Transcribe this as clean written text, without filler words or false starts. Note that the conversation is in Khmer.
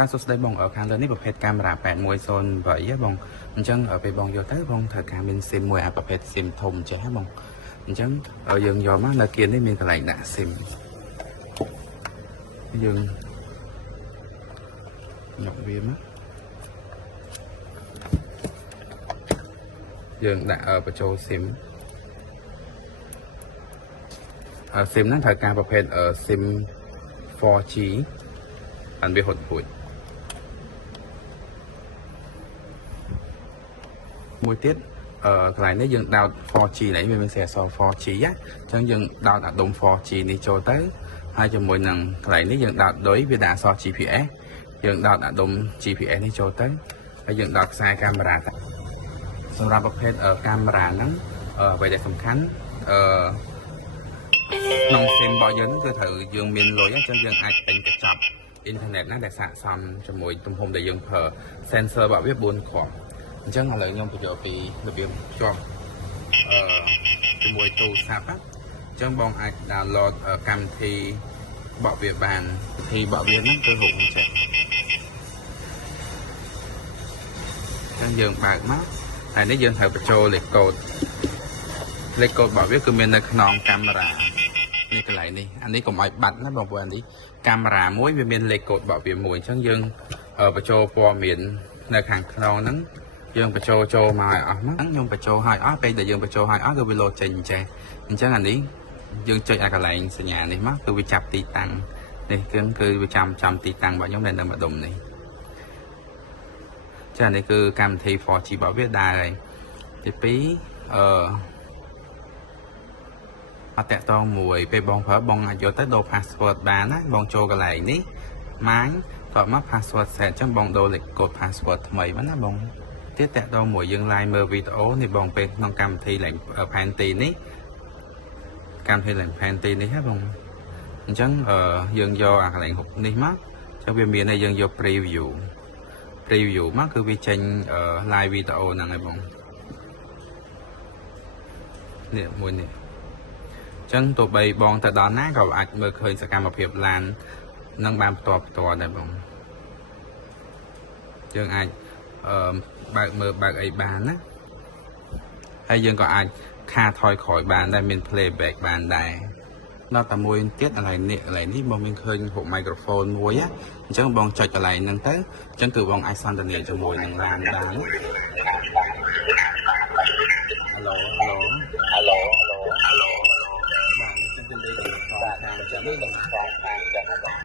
ការសួស្តីបងខាងលើនេះប្រភេទកាមេរ៉ា8108បងអញ្ចឹងពេលបងយកទៅបងត្រូវការមាន SIM មួយប្រភេទ SIM ធំចេះបងអញ្ចឹងយើងយកមកនៅគៀននេះមានកន្លែងដាក់ SIM យើងយកវាមកយើងដាក់បញ្ចូល SIM SIM ហ្នឹងត្រូវការប្រភេទ SIM 4G អានវាហត់ហួយមួយទៀតកន្លែងនេះយើងដោត 4G នេះវាមានសេអក្សរ 4G អញ្ចឹងយើងដោតអាដុំ 4G នេះចូលទៅហើយជាមួយនឹងកន្លែងនេះយើងដោតដោយវាដាក់អក្សរ GPS យើងដោតអាដុំ GPS នេះចូលទៅហើយយើងដោតខ្សែកាមេរ៉ាសម្រាប់ប្រភេទកាមេរ៉ាហ្នឹងអ្វីដែលសំខាន់ក្នុង SIM របស់យើងគឺត្រូវយើងមានលុយអញ្ចឹងយើងអាចទិញកញ្ចប់អ៊ីនធឺណិតណាដែលស័ក្តិសមជាមួយទំហំដែលយើងប្រើ sensor របស់វា4គ្រាប់អញ្ចឹងឥឡូវខ្ញុំបញ្ចូលពីរបៀបភ្ជាប់ជាមួយទូរស័ព្ទអញ្ចឹងបងអាច download កម្មវិធីបកវាបានវិធីបកវាហ្នឹងគឺរូបអញ្ចឹងយើងបើកមកហើយនេះយើងត្រូវបញ្ចូលលេខកូដរបស់វាគឺមាននៅក្នុងកាមេរ៉ានេះកន្លែងនេះអានេះកុំឲ្យបាត់ណាបងប្អូននេះកាមេរ៉ាមួយវាមានលេខកូដរបស់វាមួយអញ្ចឹងយើងបញ្ចូលព័ត៌មាននៅខាងក្នុងហ្នឹងយើងបញ្ចូលមកឲ្យអស់ហ្នឹងខ្ញុំបញ្ចូលឲ្យអស់ពេលដែលយើងបញ្ចូលឲ្យអស់គឺវាលោតចេញចេះអញ្ចឹងអានេះយើងចុចឲ្យកន្លែងសញ្ញានេះមកគឺវាចាប់ទីតាំងនេះគឺវាចាំទីតាំងរបស់ខ្ញុំដែលនៅម្ដុំនេះចានេះគឺកម្មវិធី 4G របស់វាដែរហើយទី2អត់តាក់ទងមួយពេលបងប្រើបងអាចយកទៅដូរ password បានណាបងចូលកន្លែងនេះម៉ាញតបមក password set អញ្ចឹងបងដូរលេខកូដ password ថ្មីមកណាបងទៀតតាក់ទងមួយយើង live មើលវីដេអូនេះបងពេលក្នុងកម្មវិធីលេខផែនទីនេះកម្មវិធីលេខផែនទីនេះហ៎បងអញ្ចឹងយើងយកអាកន្លែងនេះមកអញ្ចឹងវាមានឲ្យយើងយក preview មកគឺវាចេញ live វីដេអូហ្នឹងហើយបងនេះមួយនេះអញ្ចឹងទោះបីបងទៅដល់ណាក៏អាចមើលឃើញសកម្មភាពឡាននឹងបានផ្ទាល់ដែរបងយើងអាចបើកមើលបើកអីបានណាហើយយើងក៏អាចខាថយក្រោយបានដែរមាន playback បានដែរដល់តែមួយទៀតកន្លែងនេះបងមានឃើញហូប microphone មួយអញ្ចឹងបងចុចកន្លែងហ្នឹងទៅអញ្ចឹងគឺបងអាចសន្ទនាជាមួយនឹងឡានបាន